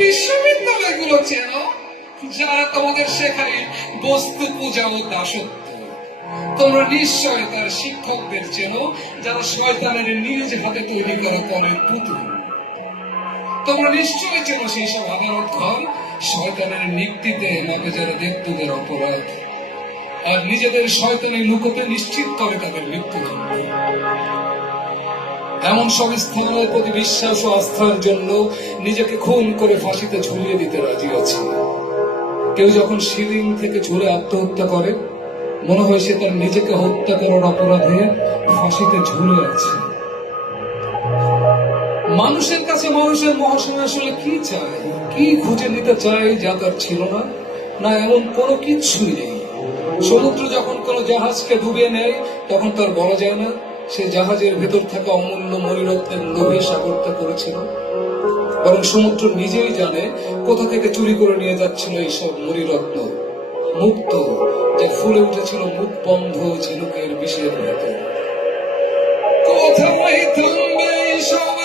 বিশ্ববিদ্যালয়গুলো chain, যারা তোমাদের শেখায় বস্তু পূজা ও দাসত্ব। তোমরা নিশ্চয় তার শিক্ষকদের চেনো, যারা শয়তানের নিজ হাতে তৈরি করা কলের পুতুল। তোমরা নিশ্চয় চেনো সেই সব আদালত ঘর, শয়তানের নিক্তিতে নামে যারা দেবতুদের অপরাধ আর নিজেদের শয়তানের লুকোতে নিশ্চিত করে তাদের মৃত্যুদণ্ড। এমন সব স্থানের প্রতি বিশ্বাস ও আস্থার জন্য নিজেকে খুন করে ফাঁসিতে ঝুলিয়ে দিতে রাজি আছে। কেউ যখন শিলিং থেকে ঝুলে আত্মহত্যা করে, মনে হয় সে তার নিজেকে হত্যা করার অপরাধে ফাঁসিতে ঝুলে আছে। মানুষের কাছে মানুষের মহাশয় আসলে কি চায়, কি খুঁজে নিতে চায় যা তার ছিল না? না, এমন কোনো কিছুই নেই। সমুদ্র যখন কোনো জাহাজকে ডুবিয়ে নেয়, তখন তার বলা যায় না সে জাহাজের ভেতর থাকা অমূল্য মণিরত্নের লোভে সাগরটা করেছিল। বরং সমুদ্র নিজেই জানে কোথা থেকে চুরি করে নিয়ে যাচ্ছিল এইসব মণিরত্ন, মুক্ত যা ফুলে উঠেছিল মুখ বন্ধ ঝিনুকের বিষের ভেতর। কোথায় থামবে এইসব